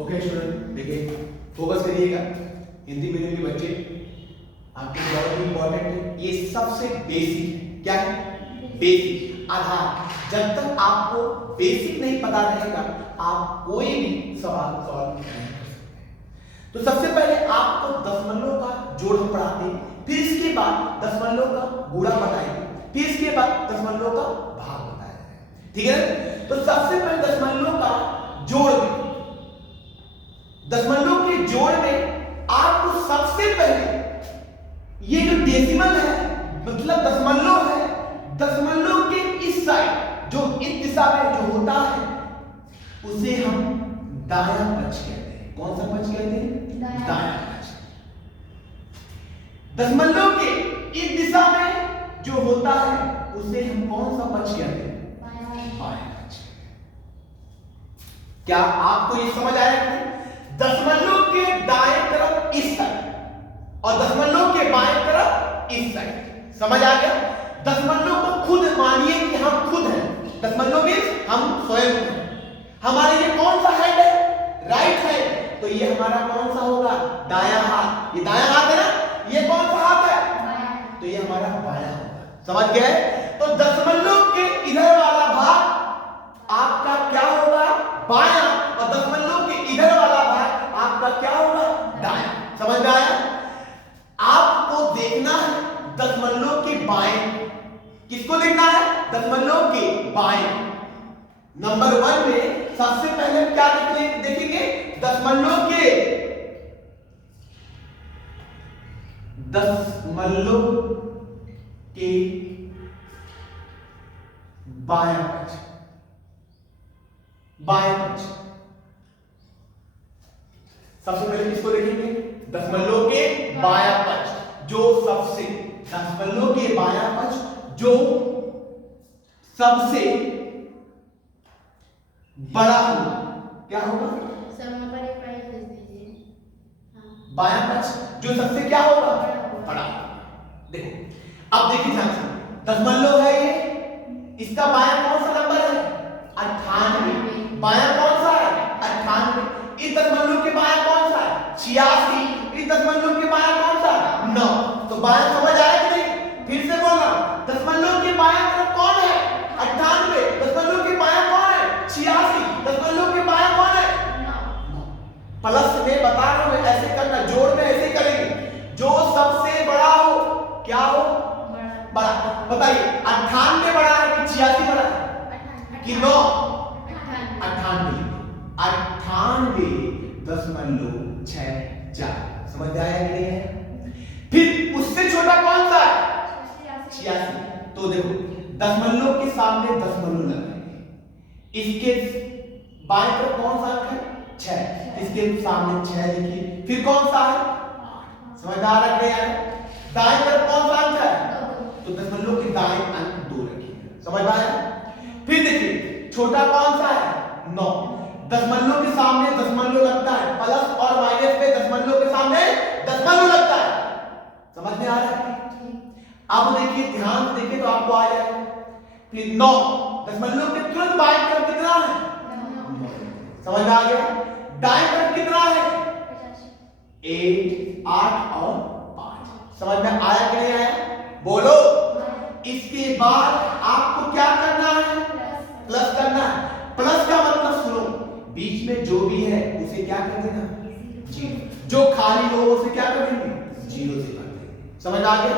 Okay student, देखिए focus करिएगा। Hindi medium के बच्चे आपके लिए बहुत इंपॉर्टेंट है। ये सबसे बेसिक क्या है? बेसिक आधार। जब तक आपको बेसिक नहीं पता रहेगा आप कोई भी सवाल सॉल्व नहीं कर सकते। तो सबसे पहले आपको दशमलव का जोड़ हम पढ़ाते हैं, फिर इसके बाद दशमलव का गुणा बताएंगे, फिर इसके बाद दशमलव का भाग बताएंगे। ठीक है? तो सबसे पहले दशमलव का जोड़ में, दशमलव के जोड़ में आपको सबसे पहले ये जो डेसिमल है मतलब दशमलव है, दशमलव के इस साइड जो इस दिशा में जो होता है उसे हम दायां पक्ष कहते हैं। कौन सा पक्ष कहते हैं? दायां पक्ष। दशमलव के इस दिशा में जो होता है उसे हम कौन सा पक्ष कहते हैं? बायां पक्ष। क्या आपको ये समझ आया कि दशमलव के दाएं तरफ इस साइड और दशमलव के बाएं तरफ इस साइड? समझ आ गया? दशमलव को खुद मानिए कि हम खुद हैं। दशमलव मींस हम स्वयं हैं। हमारे ये कौन सा हैंड है? राइट है। तो ये हमारा कौन सा होगा? दायां हाथ। ये दायां हाथ है ना? ये कौन सा हाथ है? तो ये हमारा बायां होगा। समझ गए? तो दशमलव के इधर वाला भाग आपका क्या होगा? बायां। और दशमलव के इधर वाला भाग आपका क्या होगा? दायां। समझ में आया? आपको देखना है दशमलव के बाएं। किसको देखना है? दशमलव के बाएं। नंबर 1 में सबसे पहले क्या देखेंगे? दशमलव के बायां पक्ष। बाएं पक्ष सबसे पहले किसको देखेंगे? दशमलव के बायां पक्ष जो सबसे, दशमलव के बायां पक्ष जो सबसे बड़ा होगा। क्या होगा? बायां पक्ष जो सबसे क्या होगा? बड़ा। देखो अब देखिए ध्यान से, दशमलव है ये, इसका बायां कौन सा नंबर है? 98। बायां कौन सा है? 98। इस दशमलव के बायां कौन सा है? 86। इस दशमलव के बायां कौन सा है? 9। तो बायां समझ आया कि नहीं? फिर से बोल रहा हूं, दशमलव के बायां तरफ कौन है? 98। दशमलव के बायां कौन है? 86। दशमलव के बायां कौन है? 9। प्लस में बता रहा हूं ऐसे करना, जोड़ में ऐसे करेंगे जो सबसे बड़ा हो। क्या हो? बड़ा। बताइए 98 बड़ा है कि 86 बड़ा है कि 9? 98। 98.64। समझ में आया कि नहीं है? फिर उससे छोटा कौन सा है? 86। तो देखो दशमलव के सामने दशमलव लगाएंगे, इसके बाएं तरफ कौन सा अंक है? 6। इसके सामने 6 लिखिए। फिर कौन सा है? 8। समझ आ रहा है? दाएं तरफ कौन सा अंक है? तो दशमलव के दाएं अंक 2 रखिए। समझ में आया? फिर देखिए छोटा कौन सा है? 9। दशमलव के सामने दशमलव लगता है, प्लस और माइनस पे दशमलव के सामने दशमलव लगता है। समझ में आ रहा है? अब देखिए ध्यान से देखिए तो आपको आ जाएगा। फिर 9 दशमलव के तुरंत बाएं तरफ कितना है? 9। समझ में आ गया? दाएं तरफ कितना है? 8 और 5। समझ में आया कि नहीं आया? बोलो। इसके बाद आपको क्या करना है? प्लस करना है। प्लस का मतलब सुनो, बीच में जो भी है उसे क्या कर देना? जीरो। जो खाली हो उसे क्या कर देंगे? जीरो से कर देंगे। समझ आ गया?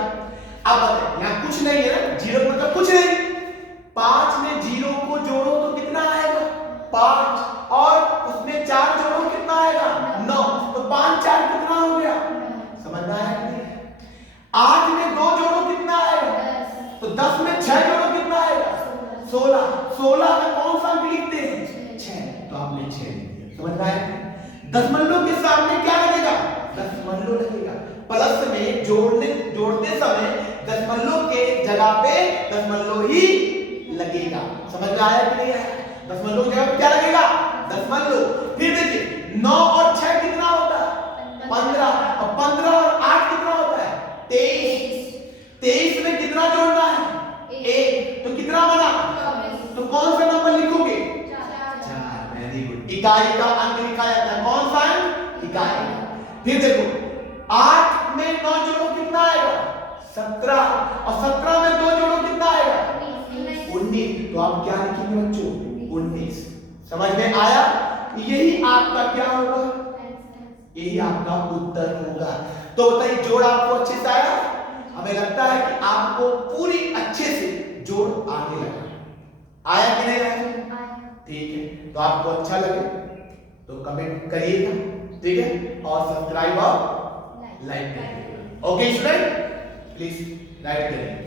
अब बताइए यहां कुछ नहीं है ना, जीरो मतलब कुछ नहीं। 5 में 0 को जोड़ो तो कितना आएगा? 5। और उसमें 4 जोड़ो कितना आएगा? 9। तो 5 4 कितना हो गया? समझ में आया कि नहीं? 8 में 2 जोड़ो कितना आएगा? तो 10 में 6 जोड़ो कितना आएगा? 16। 16 में कौन सा अंक लिखते हैं? 6। तो आपने 6 लिख दिया। समझ में आया? दशमलव के सामने क्या लगेगा? दशमलव लगेगा। प्लस में जोड़ते समय दशमलव के जगह पे दशमलव ही लगेगा। समझ में आया कि नहीं आया? दशमलव की जगह पे क्या लगेगा? दशमलव। फिर देखिए 9 और 6 कितना होता है? 15। और 15 और 8 कितना होता है? 23। 23 में कितना जोड़ना है? 1। तो कितना बना? तो कौन सा नंबर लिखोगे? 4। Very good. इकाई का अंक लिखा जाता है कौन फिर देखो 8 में 9 जोड़ो कितना आएगा 17, और 17 में 2 जोड़ो कितना आएगा 19। तो आप क्या लिखेंगे बच्चों 19। समझ में आया? यही आपका क्या होगा, यही आपका उत्तर होगा। तो बताइए जोड़ आपको अच्छे से आया? हमें लगता है कि आपको पूरी अच्छे से जोड़ आने लगा। आया कि नहीं आया? ठीक है, तो आपको अच्छा लगे तो कमेंट करिएगा, ठीक है, और सब्सक्राइब और लाइक करिएगा। ओके स्टूडेंट, प्लीज राइट करिए।